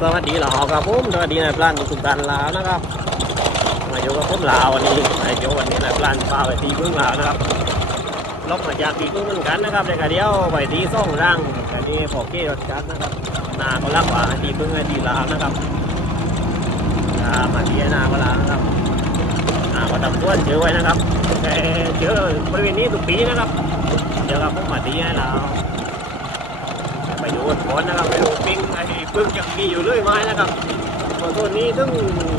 สวัสดีลาวครับผมสวัสดีนายพลานทุกท่านลาวนะครับมาอยู่กับผมลาววันนี้นายโจวันนี้นายพลานพาไปตีพึ่งลาวนะครับลบมาจากตีพึ่งเหมือนกันนะครับในกระเดียวไปตีซ่องร่างกระนี้พอเก้รถจักรนะครับนาก็รักว่าตีพึ่งให้ตีลาวนะครับอ่ามาตีให้นาก็ลาวนะครับนาก็ทำต้วนเจอไว้นะครับแต่เจอบริเวณนี้ทุกปีนะครับเดี๋ยวครับผมมาตีให้ลาว ไปดูผลนะครับไปดูปิ้งไอ้พึ่งยังมีอยู่เรื่อยไม้นะครับส่วตัวนี้ซึ่ง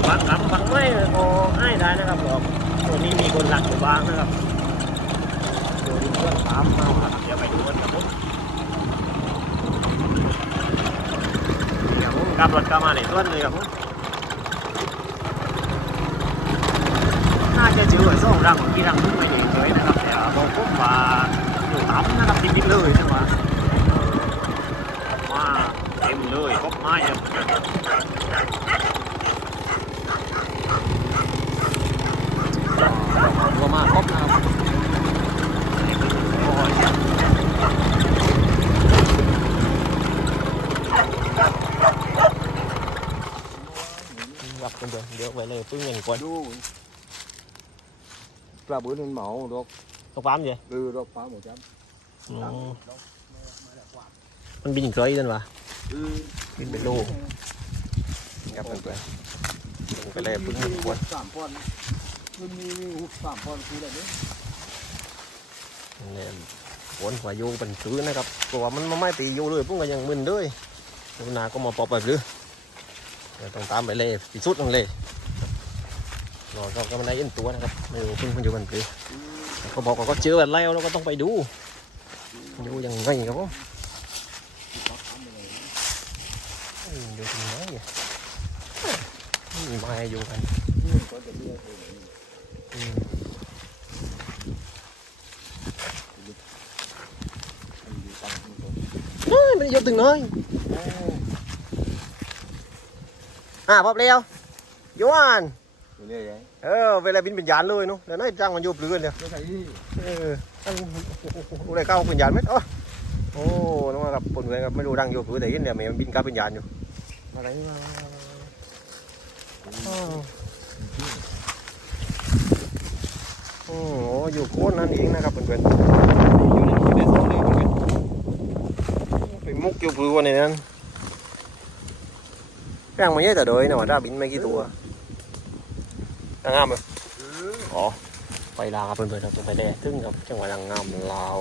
บางคำบางไม่ก็ให้ได้นะครับบอกตัวนี้มีคนหลักอยู่บ้างนะครับตัวนี้เพื่อนตามมาครับเดี๋ยวไปดูกันครับผมนี่ครับผมขับรถกลับมาในต้นเลยครับผมน่าจะเจอไอ้ส่องรังของที่รังพึ่งไม่เฉยๆนะครับแต่บอกผมว่าอยู่ต่ำนะครับจริงๆเลยใช่ไหม ต็มเลยครบไม้ครับก็มาครบนะครับโอ้ยวักกันเดี๋ยวเดี๋ยวไปเลยปึ้งเงินก่อนดูปลาบืนเป็นเหมาดอกต้องปั๊มเลยเออดอกปลาหมดจ้อืมมันบินเคยจันวะ บินเป็นลูกครับเพื่อนๆลงไปเลยปึ้งเงินก่อนสามปอนด์มันมีมีหุบสามปอนด์คืออะไรเนี่ยเนี่ยฝนหัวโยเป็นซื้อนะครับเพราะว่ามันไม่ตีโยเลยพวกก็ยังมึนด้วยลูกนาก็มาปอบแบบหรือเดี๋ยวต้องตามไปเลยที่สุดนั่นเลยรอก็กำลังได้ยินตัวนะครับไม่รู้เพิ่งมันอยู่กันหรือเขาบอกว่าก็เจออะไรเราก็ต้องไปดูดูยังไงครับผมอืมดูตรงไหนเนี่ยอื มมาอยู่กันนี่ก็จะเรียกเอออืมมันอยู่ตังค์มันก็เฮ้ยมันอยู่ตรงไหนโอ้อะพอบเร็วโยอันตัวเรียกไงเออเวลาบินเป็นยานเลยเนาะแล้วนายจ้างมันอยู่เปลือนเดียวไม่ใช่ที่เออตั้งรู้อะไรเข้าเป็นยานไหมโอ้โอ้น้องครับคนเวรครับไม่รู้ดังอยู่เปลือนแต่ยินเดี๋ยวมันบินกลับเป็นยานอยู่อะไรมาอ้าว โอ้โหอยู่โคนนั่นเองนะครับเพื่อนๆอยู่ในที่เด็ดโซนเลยเพื่อนๆไปมุกอยู่เปลือนในนั้นแป้งมันเยอะแต่โดยนะว่าถ้าบินไม่กี่ตัวงามเลยเอออ๋อไปลาวครับเพื่อนๆเราจะไปแล่ซึ่งกับจังหวัดนางงามลาว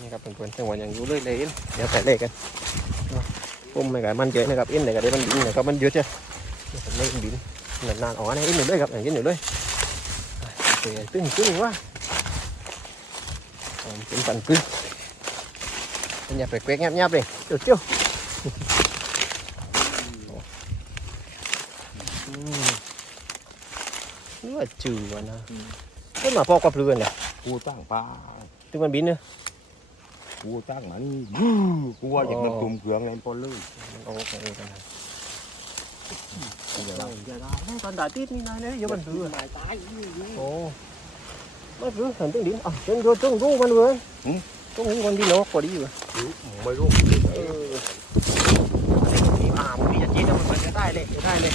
นี่ครับเพื่อนๆจังหวัดยังอยู่เลยเลยอินเดี๋ยวไปเล่กันเนาะปุ่มไม่กันมันเยอะนะครับอินไหนก็ได้มันบินนะครับมันเยอะจ้ะเดี๋ยวผมไม่บินนานๆอ๋อนี่อินอยู่เลยครับอินอยู่เลยโอเคตึ้งตึ้งว่าอ๋อเป็นปันกึ้งเป็นอย่าไปเกวกแงบๆเลยเจียวเจียวอืมนี่ว่าจืดวะนะเอ้ยมาพอกกับเรือนเนี่ยกูตั้งปลาถึงมันบินเนี่ยกูตั้งมันบู๊กูว่าอย่างนั้นกลุ่มเกลืองในปอนเลยมันโอ้โหกันนะกูจะได้ได้ได้ได้ตอนด่าติดนี่นายเนี่ยเยอะมันเรือตายตายนี่นี่โอ้ไม่เรือเห็นตึ้งดินอะตึ้งตึ้ งรูมันเลยตึ้งรูมันดินเนาะพอดีเลยไม่รู้เออนี่อ่ามันมีจะจีนแล้วมันจะได้เลยจะได้เลย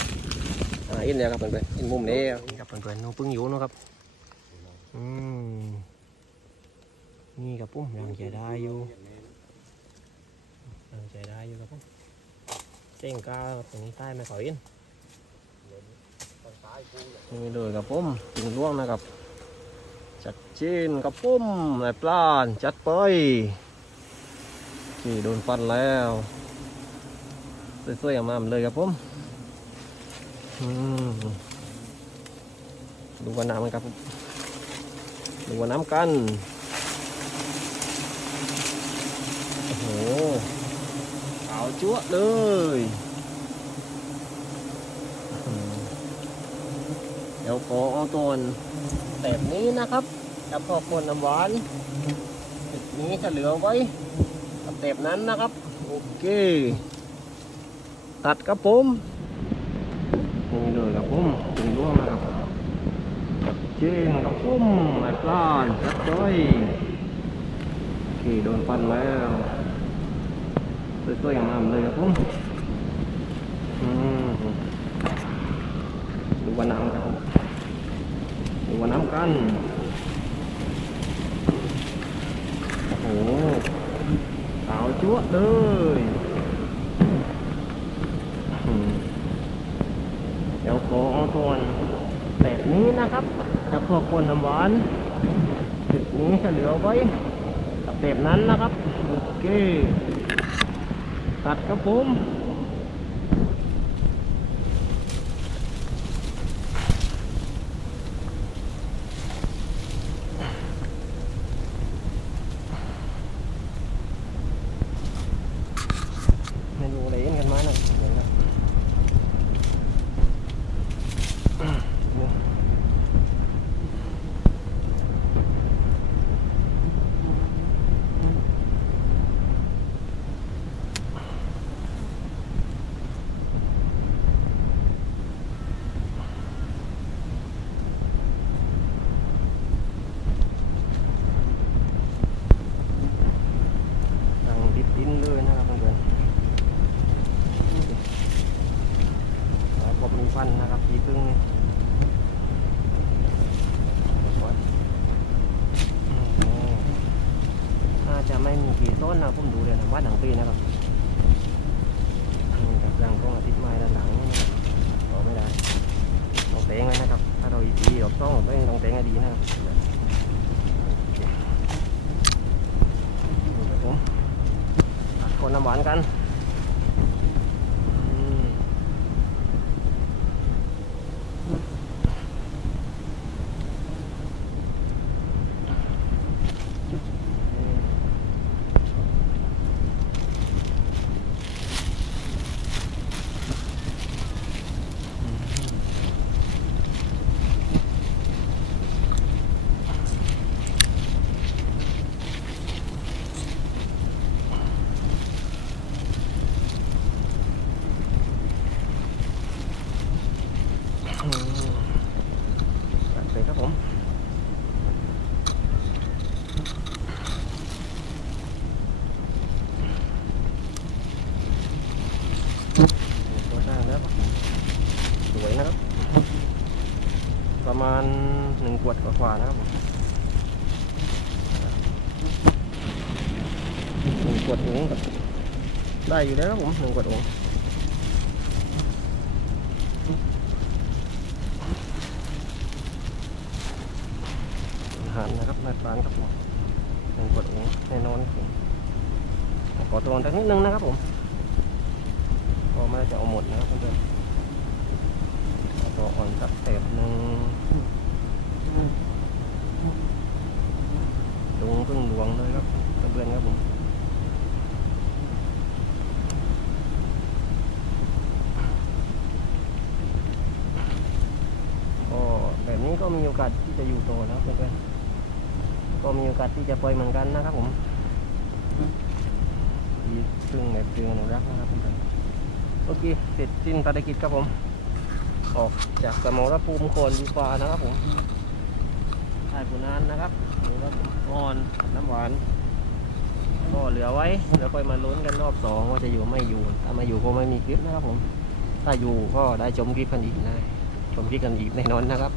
อ่าอินเนี่ยครับเพื่อนๆอินมุมนี้ครับเพื่อนๆน้องปึ้งอยู่นะครับอืมนี่ครับปุ้มยังใจะได้อยู่ยังใจะได้อยู่ครับปุ้ม เจ้งก้าตรงนี้ใต้ไม่ขออินนี่เลยครับผมถึงล่วงนะครับ จัดเจนครับผมนายปลานจัดไปขี่โดนฟันแล้วสวยๆงามๆเลยครับผมดูว่าน้ำกันครับดูว่าน้ำกันโอ้โหาวจั๊วเลย เดี๋ยวขอเอาตัวแบบนี้นะครับกับพอคนน้ำหวานจุดนี้จะเหลือไว้กับเต็บนั้นนะครับ โอเค ตัดครับผมนี่เลยครับผมถึงร่วงนะครับเจนครับผมไอ้ปลานจัดจ้อยโอเคโดนฟันแล้ว สวยๆงามเลยครับผมอืมดูว่าน้ำกันดูว่าน้ำกันโอ้โหขาวจั๊วเลยเดี๋ยวขอเอาทวนแบบนี้นะครับถ้าพวกคนน้ำหวานจุดนี้จะเหลือไว้กับแบบนั้นนะครับ โอเค ตัดครับผมเมนูอะไรเอ็นกันมาหน่อยเดี๋ยวนะสั่งดิบดินเลยนะครับเพื่อนๆ แล้วกบมีฟันนะครับทีพึ่งนี่อืมน่า จะไม่มีกี่ต้นนะผมดูเลยนะวัดหนังปีนะครับนี่กับรังก้องอาทิตย์ไม้ด้านหลังนะครับต่อไม่ได้ต้องเตงไว้นะครับ ถ้าเราอีทีเราต้องต้องต้องเตงให้ดีนะครับนี่ครับผมตัดคนน้ำหวานกันอืม อืมตัดเลยครับผมตัวสร้างแล้วสวยนะครับ ประมาณหนึ่งขวดกว่าๆนะครับหนึ่งขวดถุงได้อยู่แล้วครับผมหนึ่งขวดถุงอาหารนะครับในร้านครับผมหนึ่งขวดโอ้แน่นอนครับผมขอตัวสักนิดนึงนะครับผมก็ไม่จะเอาหมดนะครับเพื่อน ตัวอ่อนสักเศษหนึ่งลุงพึ่งหลวงเลยครับเพื่อนๆครับผมก็แบบนี้ก็มีโอกาสที่จะอยู่โตนะครับเพื่อนๆก็มีโอกาสที่จะปล่อยเหมือนกันนะครับผมดีซึ่งแบบเชิงอนุรักษ์นะครับเพื่อนๆโอเค เสร็จสิ้นภารกิจครับผม ออกจากสมรภูมิคนดีฟ้านะครับผมใต้ปูนานนะครับดูแล้วผมอ่อนน้ำหวาน ก็เหลือไว้แล้วค่อยมาลุ้นกันรอบสองว่าจะอยู่ไม่อยู่ ถ้าม่อยู่ก็ไม่มีคลิปนะครับผม ถ้าอยู่ก็ได้ชมคลิปกันอีกนะชมคลิปกันอีกแน่นอนนะครับ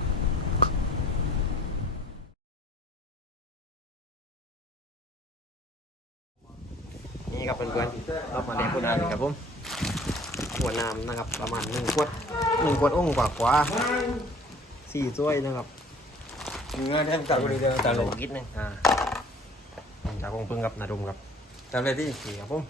นี่ครับเพื่อนๆเรามาเลี้ยงปูนาครับผม ขวดน้ำนะครับ ประมาณหนึ่งขวดหนึ่งขวดองค์กว่ากว่าสี่ถ้วยนะครับเงินแทนตัดไปเลยเดียวตัดลลงงนิดนึงอ่าจากองพึ่งกับนาดมครับทำเลยที่โอเคครับผม